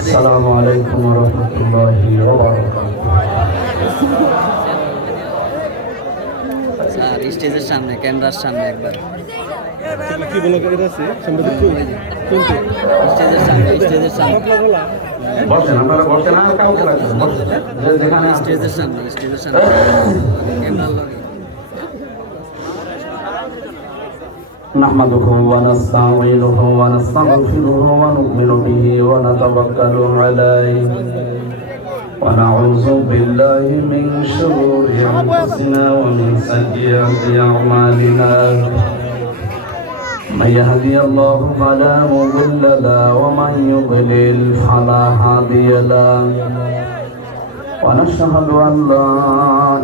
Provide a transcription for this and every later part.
السلام عليكم ورحمة الله وبركاته sir স্টেজের সামনে ক্যামেরার সামনে একবার কি বলে এটা আছে সম্ভবত কোনটি স্টেজের সামনে স্টেজের সামনে বসেন আপনারা বসেন আর কাউকে লাগবে না, বসেন। যে- যেখানে স্টেজের সামনে স্টেজের সামনে ক্যামেরার লগে نحمده ونستعينه ونستغفره ونؤمن به ونتوكل عليه. ونعوذ بالله من شرور أنفسنا ومن سيئات أعمالنا. من يهدي الله فلا مضل له ومن يضلل فلا هادي له. ونشهد أن لا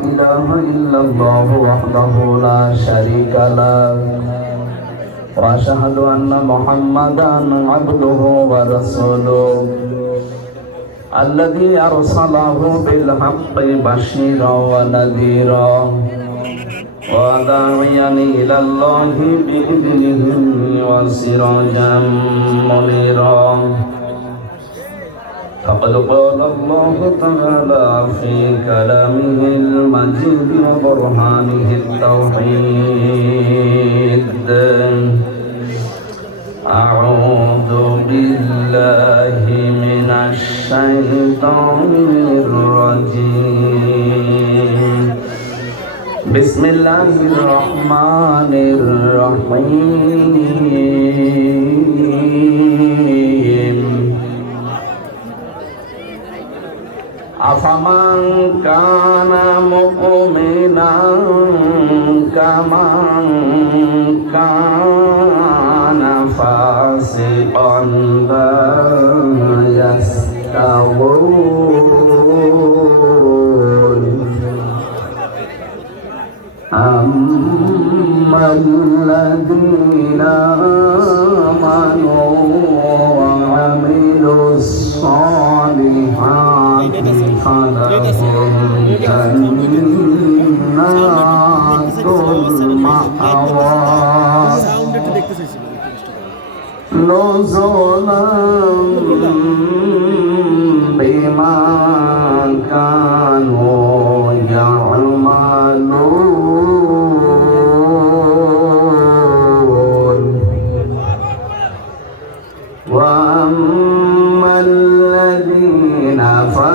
إله إلا الله وحده لا شريك له. وأشهد أن محمدا عبده ورسوله الذي أرسله بالحق بشيرا ونذيرا وداعيا إلى الله بإذنه وسراجا منيرا. فقد قال الله تعالى في كلامه المجيد وبرهانه التوحيد. بالله من الشيطان الرجيم بسم الله الرحمن الرحيم أفمن كان مؤمنا كمن كان فاسقا لا يستوون أما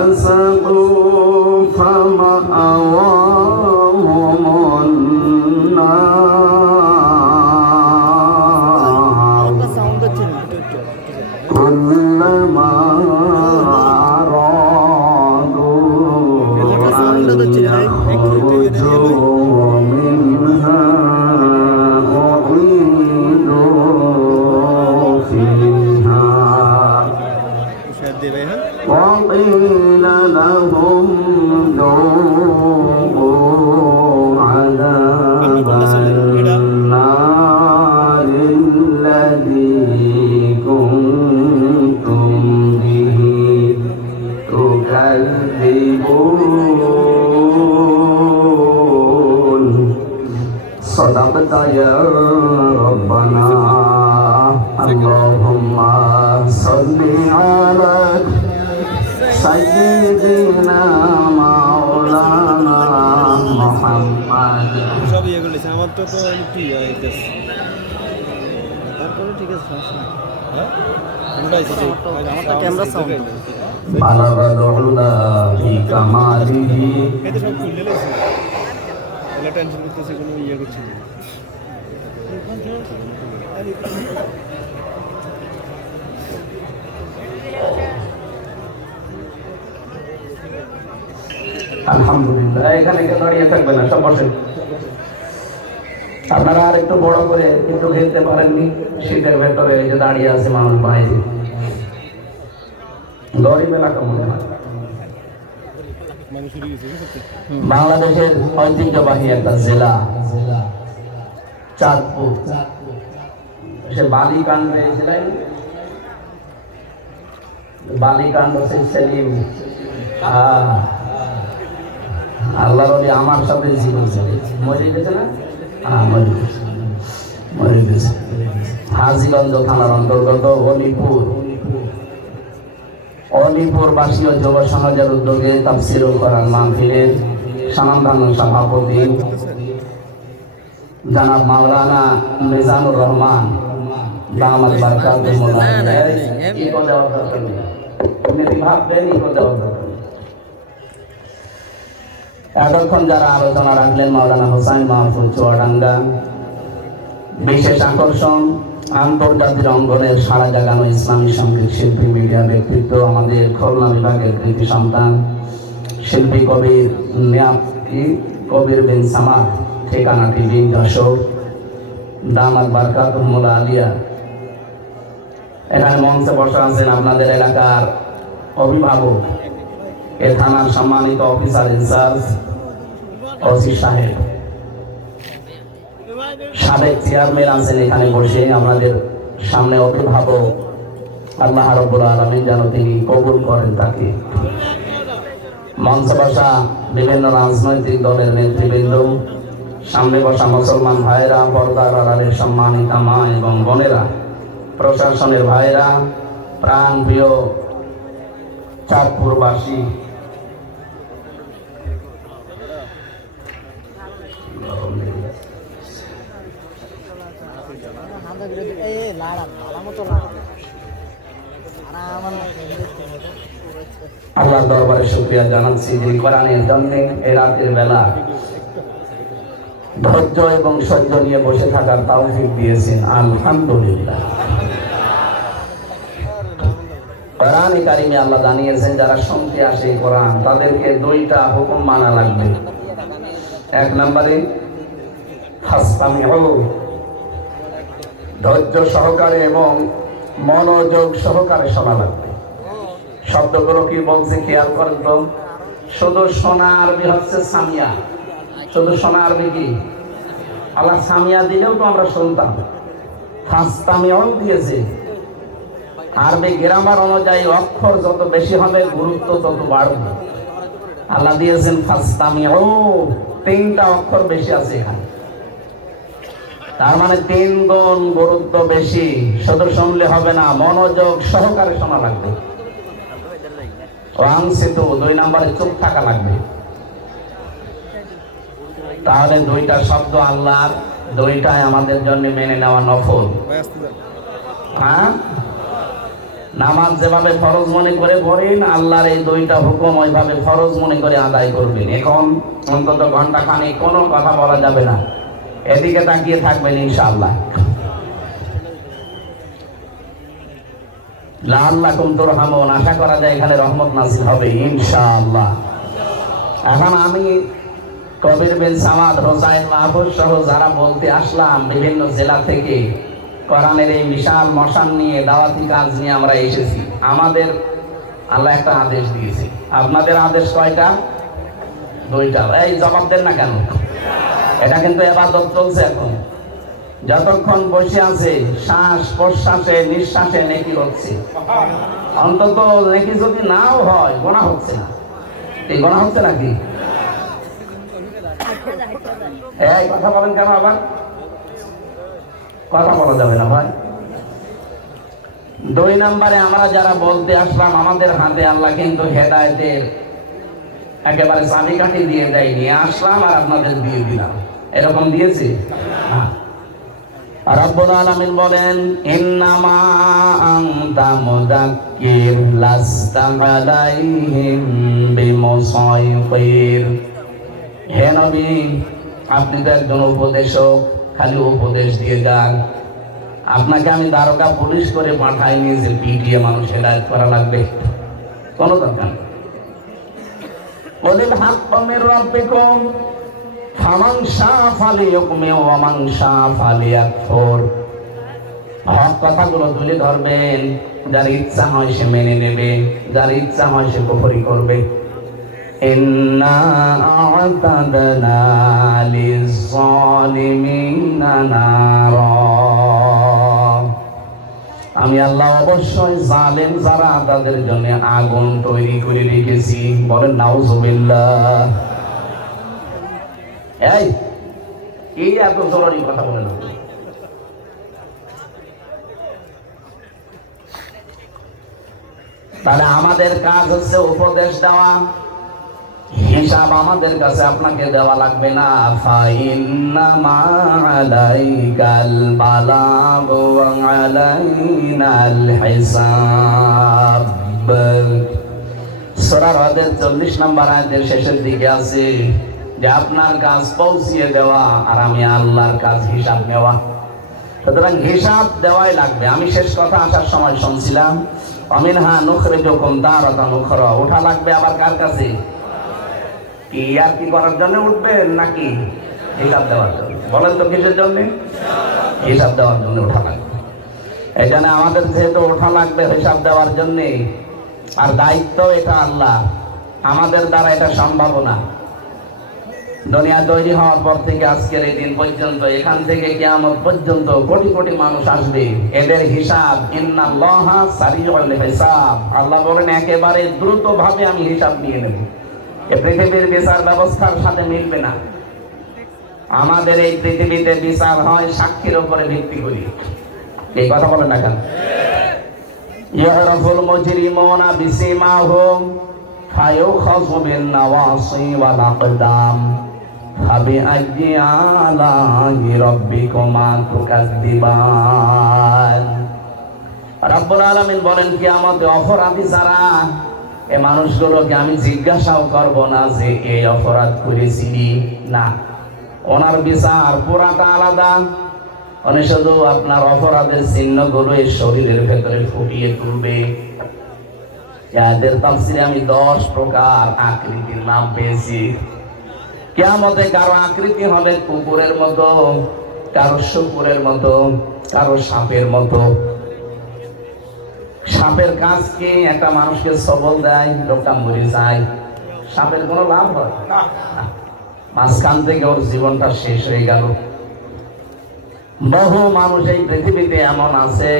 فسقوا দাঁড়িয়ে আপনারা আর একটু বড় করে কিন্তু খেলতে পারেননি? শীতের ভেতরে দাঁড়িয়ে আছে মানুষ বাইরে। গরিব এলাকা মনে হয়? বাংলাদেশের ঐতিহ্যবাহী একটা জেলা, চাঁদপুর। সে বালিকান্ড হয়েছিলেন বালিকান্ড সে সেলিম। আল্লাহ বলি আমার সাথে ছিল মরে গেছে না? হাজিগঞ্জ থানার অন্তর্গত অলিপুরবাসী ও যুব সমাজের উদ্যোগে তাফসিরুল কোরআন মাহফিলের সনাতন সভাপতি জনাব মাওলানা মিজানুর রহমান দামাত বারকাতুহুল্লাহ কি করে দেওয়ার দরকার নেই তুমি ভাববেন কি এতক্ষণ যারা আলোচনা রাখলেন মাওলানা হোসাইন মাহফুজ চুয়াডাঙ্গা, বিশেষ আকর্ষণ আন্তর্জাতিক অঙ্গনের সারা জাগানো ইসলামী সংগীত শিল্পী মিডিয়া ব্যক্তিত্ব আমাদের খুলনা বিভাগের কৃতি সন্তান, শিল্পী কবির কবির বিন সামাদ, ঠিকানা টিভি দর্শক, দামাত বারকাতুল আলিয়া। এখানে মঞ্চে বসে আছেন আপনাদের এলাকার অভিভাবক, এ থানার সম্মানিত অফিসার ইনচার্জ, ওসি সাহেব। সাবেক চেয়ারম্যান আছেন এখানে বসে আমাদের সামনে অভিভাবক আল্লাহ রব্বুল আলমিন যেন তিনি কবুল করেন তাকে। মঞ্চে বসা বিভিন্ন রাজনৈতিক দলের নেতৃবৃন্দ, সামনে বসা মুসলমান ভাইরা পর্দার আড়ালের সম্মানিতা মা এবং বোনেরা, প্রশাসনের ভাইরা প্রাণ প্রিয় চাঁদপুরবাসী আল্লাহ দরবারে শুক্রিয়া জানাচ্ছি। যে কোরআনের জন্য এ রাতের বেলা ধৈর্য এবং সহ্য নিয়ে বসে থাকার তৌফিক দিয়েছেন। আলহামদুলিল্লাহ। কোরআন কারিমে আল্লাহ জানিয়েছেন, যারা শুনতে আসে কোরআন, তাদেরকে দুইটা হুকুম মানা লাগবে। এক নম্বরে হাসতামিউ ধৈর্য সহকারে এবং মনোযোগ সহকারে শোনা লাগবে। শব্দগুলো কি বলছে খেয়াল করেন তো? শুধু সোনা আরবি হচ্ছে সামিয়া। শুধু সোনা আরবি কি? আল্লাহ সামিয়া দিলেও তো আমরা শুনতাম। ফাস্তামিয়াও দিয়েছে। আরবি গ্রামার অনুযায়ী অক্ষর যত বেশি হবে, গুরুত্ব তত বাড়বে। আল্লাহ দিয়েছেন ফাস্তামিয়াও। তিনটা অক্ষর বেশি আছে এখানে। তার মানে তিন গুণ গুরুত্ব বেশি। শুধু শুনলে হবে না, মনোযোগ সহকারে শোনা লাগবে। দুই নম্বরে চুপ থাকা লাগবে। তাহলে দুইটা শব্দ আল্লাহর, দুইটাই আমাদের জন্য মেনে নেওয়া নফল। হ্যাঁ? নামাজ যেভাবে ফরজ মনে করে আল্লাহর এই দুইটা হুকুম ওইভাবে ফরজ মনে করে আদায় করবেন। এখন অন্তত ঘণ্টা খানি কোনো কথা বলা যাবে না। এদিকে তাকিয়ে থাকবেন ইনশাআল্লাহ। আশা করা যায় এখানে রহমত হবে ইনশাআল্লাহ। এখন আমি কবির বিন সামাদ, হোসাইন মাহফুজ সহ যারা বলতে আসলাম, বিভিন্ন জেলা থেকে কোরআনের এই বিশাল মশান নিয়ে দাওয়াতি কাজ নিয়ে আমরা এসেছি। আমাদের আল্লাহ একটা আদেশ দিয়েছে। আপনাদের আদেশ কয়টা? দুইটা। এই জবাব দেন না কেন? এটা কিন্তু এবাদত চলছে এখন। যতক্ষণ বসে আছে, শ্বাস প্রশ্বাসে, নিঃশ্বাসে নেকি হচ্ছে অন্তত নেকি যদি নাও হয়, গোনা হচ্ছে না। এই গোনা হচ্ছে নাকি? কথা বলেন কেন আবার? কথা বলা যাবে না ভাই। দুই নম্বরে আমরা যারা বলতে আসলাম, আমাদের হাতে আল্লাহ কিন্তু হেদায়তের একেবারে চাবি কাঠি দিয়ে দেয় নিয়ে আসলাম আর আপনাদের দিয়ে দিলাম। এরকম দিয়েছি। রব্বুল আলামিন বলেন, ইন্নামা আনতা আলাইহিম বিমুসাইতির হে নবী, আপনি তো একজন উপদেশক, খালি উপদেশ দিয়ে যান। আপনাকে আমি দ্বারকা পুলিশ করে পাঠাইনি যে পিটিয়ে মানুষের দায়িত্ব করা লাগবে। কোনো দরকার ওদের হাত কমের রব্বিকুম। ফামান শাহ ফালি হুকুমে ওমান শাহ ফালি আকফর হক কথাগুলো তুলে ধরবেন যার ইচ্ছা হয় সে মেনে নেবে যার ইচ্ছা হয় সে কুফরি করবে إنا أعتدنا للظالمين نارا আমি আল্লাহ অবশ্যই জালেম যারা তাদের জন্য আগুন তৈরি করে রেখেছি বলেন নাউজুবিল্লাহ এই এই এত জরুরি কথা বলেন আপনি? তাহলে আমাদের কাজ হচ্ছে উপদেশ দেওয়া। হিসাব আমাদের কাছে আপনাকে দেওয়া লাগবে না। আলাইকাল বালাগ ওয়া হিসাব। সূরা রদের 40 নম্বর আয়াতের শেষের দিকে আছে। যে আপনার কাজ পৌঁছিয়ে দেওয়া আর আমি আল্লাহর কাজ হিসাব নেওয়া। সুতরাং হিসাব দেওয়াই লাগবে। আমি শেষ কথা আসার সময় শুনছিলাম অমিন হা নুখরে যখন দাঁড়াতা নুখর ওঠা লাগবে আবার কার কাছে? কি আর কি করার জন্য উঠবেন নাকি হিসাব দেওয়ার জন্য? বলেন তো কিসের জন্য? হিসাব দেওয়ার জন্য ওঠা লাগবে। এই জন্য আমাদের যেহেতু ওঠা লাগবে হিসাব দেওয়ার জন্য, আর দায়িত্ব এটা আল্লাহ। আমাদের দ্বারা এটা সম্ভব না। দুনিয়া তৈরি হওয়ার পর থেকে আজকের এই দিন পর্যন্ত, এখান থেকে কিয়ামত পর্যন্ত কোটি কোটি মানুষ আসবে। এদের হিসাব, ইন্নাল্লাহা সারিউল হিসাব। আল্লাহ বলেন, একেবারে দ্রুত ভাবে আমি হিসাব নিয়ে নেব। এ পৃথিবীর বিচার ব্যবস্থার সাথে মিলবে না। আমাদের এই পৃথিবীতে বিচার হয় সাক্ষীর উপরে ভিত্তি করি। এই কথা বলেন না কেন? ইয়ারাফুল মুজরিমুনা বিসিমাহুম ফায়ুখাযু বিন নাওয়াসি ওয়াল আকদাম। আবি আজি আলা রব্বিকুমা তুকাজ্জিবান রব্বুল আলামিন বলেন, কিয়ামতে অপরাধী যারা, এ মানুষগুলোকে আমি জিজ্ঞাসাও করব না যে এই অপরাধ করেছিলি না। ওনার বিচার পুরাটা আলাদা। উনি শুধু আপনার অপরাধের চিহ্নগুলো এই শরীরের ভেতরে ফুটিয়ে তুলবে। এদের তাফসিরে আমি দশ প্রকার আকৃতির নাম পেয়েছি। কেয়ামতে কারও আকৃতি হবে কুকুরের মতো, কারও শুকুরের মতো, কারও সাপের মতো। সাপের কাজ কি? একটা মানুষকে সবল দেয়, লোকটা মরে যায়। সাপের কোনো লাভ হয়? না। মাঝখান থেকে ওর জীবনটা শেষ হয়ে গেল। বহু মানুষ এই পৃথিবীতে এমন আছে,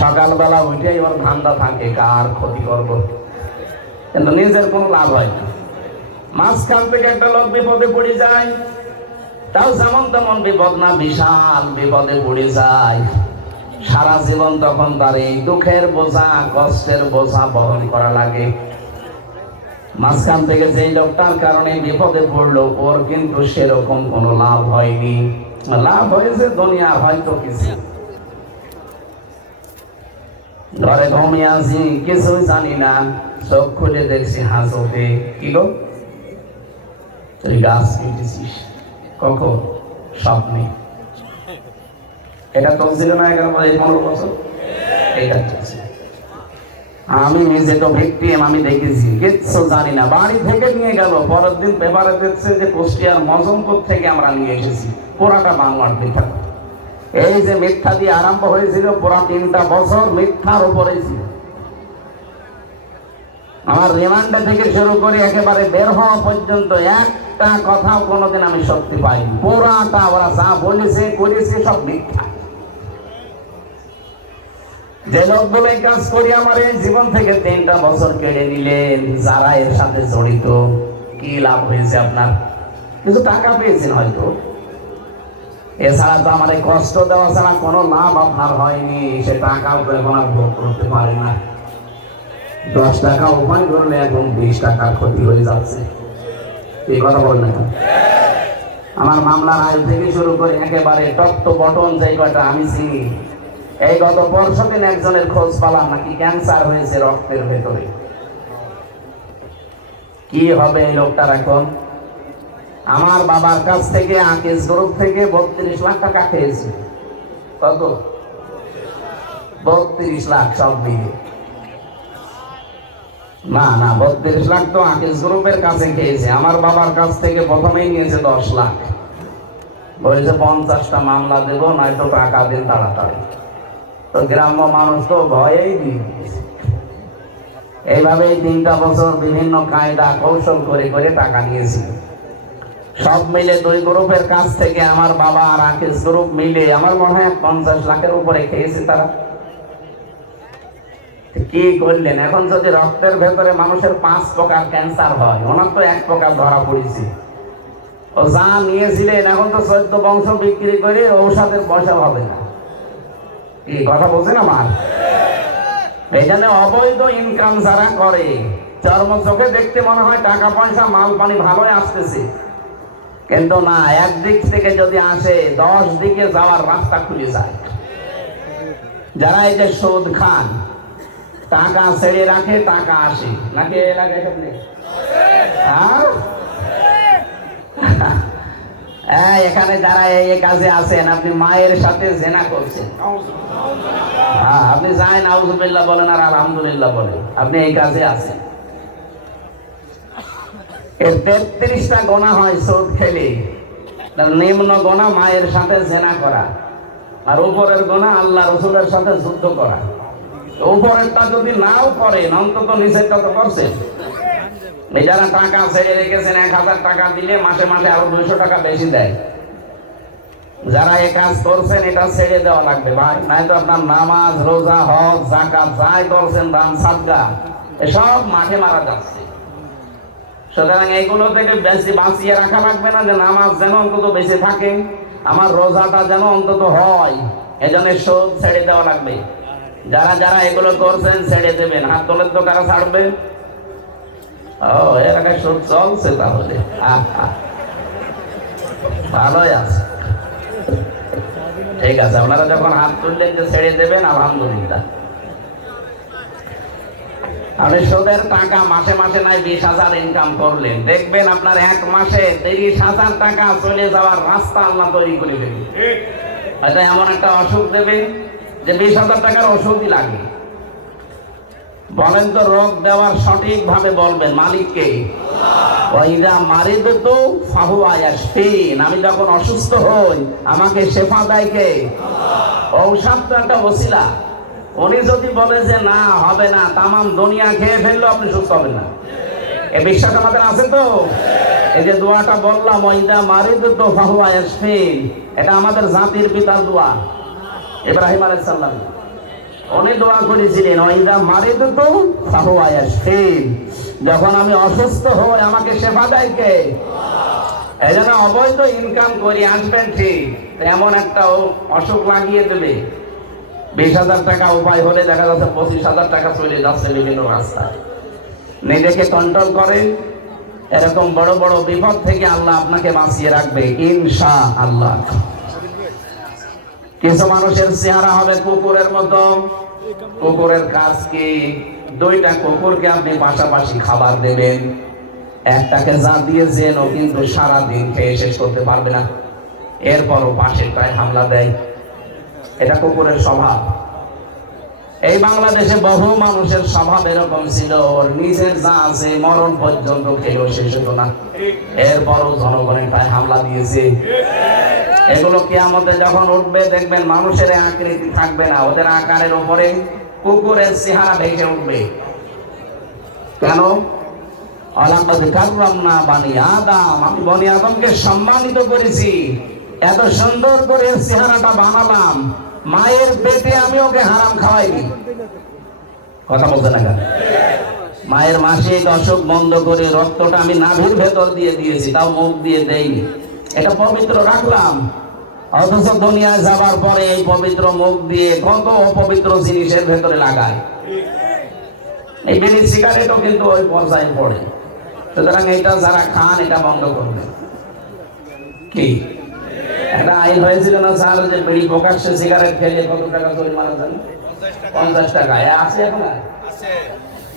সকালবেলা উঠেই ওর ধান্দা থাকে, কার ক্ষতি করব? কিন্তু নিজের কোনো লাভ হয় না। মাঝখান থেকে একটা লোক বিপদে পড়ে যায়। তাও যেমন তেমন বিপদ না, বিশাল বিপদে পড়ে যায়। সারা জীবন তখন তার এই দুঃখের বোঝা, কষ্টের বোঝা বহন করা লাগে। মাঝখান থেকে যেই লোকটার কারণে বিপদে পড়ল, ওর কিন্তু সেরকম কোনো লাভ হয়নি। লাভ হয়েছে দুনিয়া, হয়তো কিছু। ঘরে ঘুমিয়ে আছি, কিছুই জানি না। চোখ খুলে দেখছি হাসতে। কি গো? তুই গাছ কেটেছিস কখন? স্বপ্নে এটা চলছিল না এগারো বছর পনেরো বছর এটা চলছে। আমি নিজে তো ভিক্টিম, আমি দেখেছি। কিচ্ছু জানি না। বাড়ি থেকে নিয়ে গেল। পরের দিন পেপারে দেখছে যে কুষ্টিয়ার মজমপুর থেকে আমরা নিয়ে এসেছি। পুরাটা বাংলার মিথ্যা এই যে মিথ্যা দিয়ে আরম্ভ হয়েছিল, পুরা তিনটা বছর মিথ্যার উপরে ছিল। আমার রিমান্ডে থেকে শুরু করে একেবারে বের হওয়া পর্যন্ত একটা কথাও কোনোদিন আমি সত্যি পাইনি। পুরাটা ওরা যা বলেছে, করেছে সব মিথ্যা। যে লোকগুলো এই কাজ করি আমার এই জীবন থেকে তিনটা বছর কেড়ে নিলেন, যারা এর সাথে জড়িত, কি লাভ হয়েছে আপনার? কিছু টাকা পেয়েছেন হয়তো। এছাড়া তো আমার কষ্ট দেওয়া ছাড়া কোনো লাভ আপনার হয়নি, সে টাকাও এখন আর ভোগ করতে পারে না। দশ টাকা উপায় করলে এখন বিশ টাকার ক্ষতি হয়ে যাচ্ছে। এই কথা বললেন না আমার মামলার আয় থেকে শুরু করে একেবারে টপ্ত বটন যেই কয়টা আমি চিনি এই গত পরশু দিন একজনের খোঁজ পালাম নাকি ক্যান্সার হয়েছে রক্তের ভেতরে। কি হবে এই লোকটার এখন? আমার বাবার কাছ থেকে আকেশ গ্রুপ থেকে বত্রিশ লাখ টাকা খেয়েছে। কত? বত্রিশ লাখ সব মিলে না না বত্রিশ লাখ তো আকেশ গ্রুপের কাছে খেয়েছে। আমার বাবার কাছ থেকে প্রথমেই নিয়েছে দশ লাখ। বলেছে, পঞ্চাশটা মামলা দেবো, নয়তো টাকা দিন তাড়াতাড়ি। তো গ্রাম্য মানুষ তো ভয়েই দিয়ে দিয়েছে। এইভাবে এই তিনটা বছর বিভিন্ন কায়দা কৌশল করে করে টাকা নিয়েছিল সব মিলে দুই গ্রুপের কাছ থেকে আমার বাবা আর আকিস গ্রুপ মিলে আমার মনে হয় পঞ্চাশ লাখের উপরে খেয়েছে তারা। কি করলেন এখন যদি রক্তের ভেতরে মানুষের পাঁচ প্রকার ক্যান্সার হয়, ওনার তো এক প্রকার ধরা পড়েছে। ও যা নিয়েছিলেন, এখন তো চোদ্দ বংশ বিক্রি করে ঔষধের পয়সা হবে না। কি কথা বলছেন আমার? এই জন্য অবৈধ ইনকাম যারা করে, চর্ম চোখে দেখতে মনে হয় টাকা পয়সা, মাল পানি ভালোই আসতেছে। কিন্তু না, একদিক থেকে যদি আসে, দশ দিকে যাওয়ার রাস্তা খুলে যায়। যারা এই যে সুদ খান টাকা ছেড়ে রাখে টাকা আসে। নাকি এলাকায় হ্যাঁ? এখানে যারা এই কাজে আছেন আপনি মায়ের সাথে জেনা করছেন। হ্যাঁ, আপনি যান আউজুবিল্লাহ বলেন আর আলহামদুলিল্লাহ বলেন। আপনি এই কাজে আছেন। এর তেত্রিশটা গোনা হয় সুদ খেলে। নিম্ন গোনা মায়ের সাথে জেনা করা। আর উপরের গোনা আল্লাহ রসুলের সাথে যুদ্ধ করা। উপরেরটা যদি নাও করেন অন্তত যারা টাকা ছেড়ে রেখেছেন, এক হাজার টাকা দিলে মাসে মাসে আরও দুইশো টাকা বেশি দেয়। যারা এই কাজ করছেন, এটা ছেড়ে দেওয়া লাগবে। ভাই, নাই তো আপনার নামাজ, রোজা, হজ জাকাত যাই করছেন, দান, সাদগা মাঠে মারা যাচ্ছে। সুতরাং এইগুলো থেকে বেশি বাঁচিয়ে রাখা লাগবে না যে নামাজ যেন অন্তত বেঁচে থাকে, আমার রোজাটা যেন অন্তত হয়, এজন্য সব ছেড়ে দেওয়া লাগবে। যারা যারা এগুলো করছেন ছেড়ে দেবেন। হাত তোলের তো কারা ছাড়বেন? ও, এর চলছে তাহলে। ভালোই আছে। ঠিক আছে, আপনারা যখন হাত তুললেন যে ছেড়ে দেবেন, আলহামদুলিল্লাহ। আপনি সুদের টাকা মাসে মাসে নাই, বিশ হাজার ইনকাম করলেন। দেখবেন আপনার এক মাসে তিরিশ হাজার টাকা চলে যাওয়ার রাস্তা আল্লাহ তৈরি করে দেবে হয়তো এমন একটা অসুখ দেবে যে বিশ হাজার টাকার ওষুধই লাগে। বলেন তো, রোগ দেওয়ার সঠিক ভাবে বলবেন মালিককে তো ফাহু আমি যখন অসুস্থ হই, আমাকে শেফা দেয় কে? ঔষধ তো একটা ওসিলা। উনি যদি বলে যে না, হবে না, তামাম দুনিয়া খেয়ে ফেললেও আপনি সুস্থ হবেন না। এ বিশ্বাস আমাদের আছে তো? এই যে দোয়াটা বললাম ওইদা মারিদ তো ফাহু আয়াসফিন এটা আমাদের জাতির পিতার দোয়া। ইব্রাহিম আলাইহিস সালাম উনি দোয়া করেছিলেন ওইদা মারিদ তো ফাহু আয়াসফিন। যখন আমি অসুস্থ হই আমাকে সেবা দেয় কে? এই জন্য অবৈধ ইনকাম করি আসবেন ঠিক এমন একটা অসুখ লাগিয়ে দেবে। বিশ হাজার টাকা উপায় হলে দেখা যাচ্ছে পঁচিশ হাজার টাকা চলে যাচ্ছে বিভিন্ন রাস্তা নিজেকে কন্ট্রোল করেন। এরকম বড় বড় বিপদ থেকে আল্লাহ আপনাকে বাঁচিয়ে রাখবে ইনশা আল্লাহ কিছু মানুষের চেহারা হবে কুকুরের মতো। কুকুরের কাজ কি? দুইটা কুকুরকে আপনি পাশাপাশি খাবার দেবেন। একটাকে যা দিয়েছেন ও কিন্তু সারাদিন খেয়ে শেষ করতে পারবে না। এরপরও পাশেরটায় হামলা দেয়। এটা কুকুরের স্বভাব। এই বাংলাদেশে বহু মানুষের স্বভাব এরকম ছিল, ওর নিজের যা আছে মরণ পর্যন্ত খেয়েও শেষ হতো না। এরপরও জনগণের প্রায় হামলা দিয়েছে। এগুলো কিয়ামতে যখন উঠবে, দেখবেন মানুষের আকৃতি থাকবে না। ওদের আকারের উপরে কুকুরের চেহারা ভেসে উঠবে। কেন? এত সুন্দর করে বানালাম। মায়ের আমি ওকে হারাম খাওয়াইনি কথা বলতে না মায়ের মাসিক অসুখ বন্ধ করে রক্তটা আমি নাভির ভেতর দিয়ে দিয়েছি, তাও মুখ দিয়ে দেইনি। এটা পবিত্র রাখলাম। অথচ দুনিয়ায় যাবার পরে এই পবিত্র মুখ দিয়ে কত অপবিত্র জিনিসের ভেতরে লাগায়। এই বিড়ি সিগারেটও কিন্তু ওই পর্যায়ে পড়ে। সুতরাং এটা যারা খান এটা বন্ধ করবে। কি? একটা আইন হয়েছিল না স্যার যে বিড়ি প্রকাশ্যে সিগারেট খেলে কত টাকা জরিমানা জানেন পঞ্চাশ টাকা। এ আছে এখন?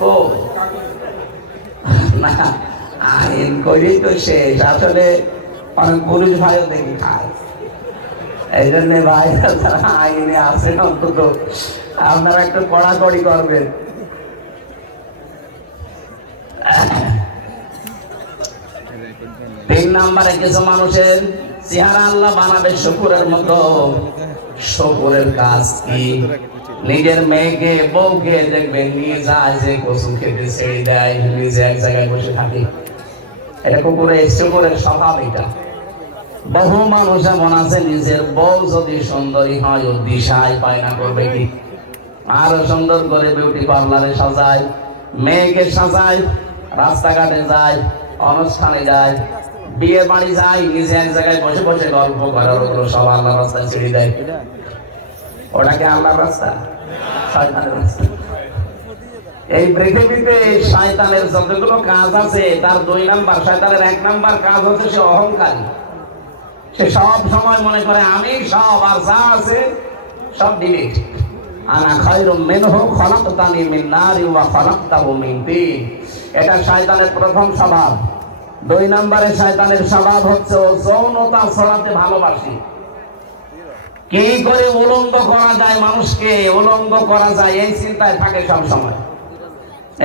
ও। না আইন করি তো শেষ। আসলে অনেক পুরুষ ভাইও দেখি খায় এই জন্য ভাই আইনে আছে অন্তত। আপনারা একটু কড়াকড়ি করবেন। তিন নাম্বারে কিছু মানুষের চেহারা আল্লাহ বানাবে শুকুরের মতো। শুকুরের কাজ কি? নিজের মেয়েকে, বউকে দেখবেন, নিয়ে যায়, যে কচু খেতে ছেড়ে দেয়, নিজে এক জায়গায় বসে থাকে। এটা কুকুরের, শুকুরের স্বভাব এটা। বহু মানুষ এমন আছে, নিজের বউ যদি সুন্দরী হয়, ও দিশায় পায়না করবে কি? আরও সুন্দর করে বিউটি পার্লারে সাজায়, মেয়েকে সাজায়, রাস্তাঘাটে যায়, অনুষ্ঠানে যায়, বিয়ে বাড়ি যায়, নিজে এক জায়গায় বসে বসে গল্প করার ওগুলো সব আল্লাহ রাস্তায় ছেড়ে দেয়। ওটাকে আল্লাহর রাস্তা? শয়তানের রাস্তা। এই পৃথিবীতে শয়তানের যতগুলো কাজ আছে, তার দুই নাম্বার, শয়তানের এক নাম্বার কাজ হচ্ছে সে অহংকারী। সে সব সময় মনে করে, আমি সব আর যা আছে সব ডিলিট আনা খলাকতানি মিন নারি ওয়া খলাকতাহু মিন এটা শয়তানের প্রথম স্বভাব। দুই নম্বরে শয়তানের স্বভাব হচ্ছে, ও যৌনতা ছড়াতে ভালোবাসি। কি করে উলঙ্গ করা যায় মানুষকে? উলঙ্গ করা যায়, এই চিন্তায় থাকে সব সময়।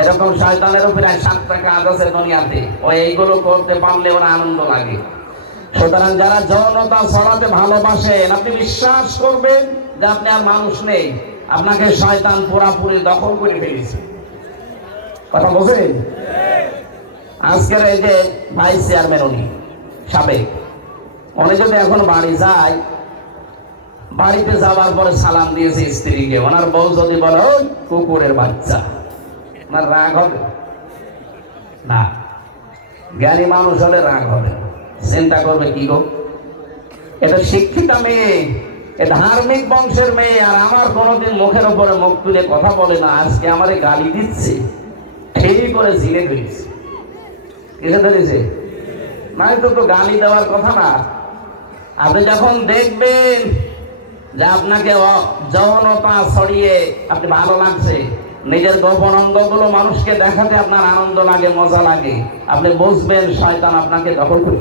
এরকম শয়তানের উপরে সাত টাকা আদর্শের দুনিয়াতে। ও এইগুলো করতে পারলে ওরা আনন্দ লাগে। সুতরাং যারা যৌনতা ছড়াতে ভালোবাসেন আপনি বিশ্বাস করবেন যে আপনি আর মানুষ নেই। আপনাকে শয়তান পুরাপুরি দখল করে ফেলেছে। কথা বলছেন? আজকের এই যে ভাইস চেয়ারম্যান উনি, সাবেক, উনি যদি এখন বাড়ি যায়, বাড়িতে যাওয়ার পরে সালাম দিয়েছে স্ত্রীকে। ওনার বউ যদি বলে, ওই কুকুরের বাচ্চা। ওনার রাগ হবে? না। জ্ঞানী মানুষ হলে রাগ হবে। চিন্তা করবে কি গো? এটা শিক্ষিতা মেয়ে, এ ধার্মিক বংশের মেয়ে, আর আমার কোনোদিন মুখের উপরে মুখ তুলে কথা বলে না, আজকে আমারে গালি দিচ্ছে। ঠিক করে জিনে ফেলেছে। কিসে ফেলেছে মানে তো তো গালি দেওয়ার কথা না। আপনি যখন দেখবেন যে আপনাকে যৌনতা ছড়িয়ে আপনি ভালো লাগছে, নিজের গোপন অঙ্গগুলো মানুষকে দেখাতে আপনার আনন্দ লাগে, মজা লাগে, আপনি বুঝবেন শয়তান আপনাকে দখল করে।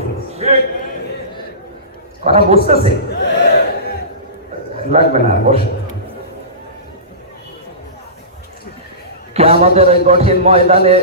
কথা বুঝতেছে? লাগবে না বসে। কে আমাদের ওই কঠিন ময়দানে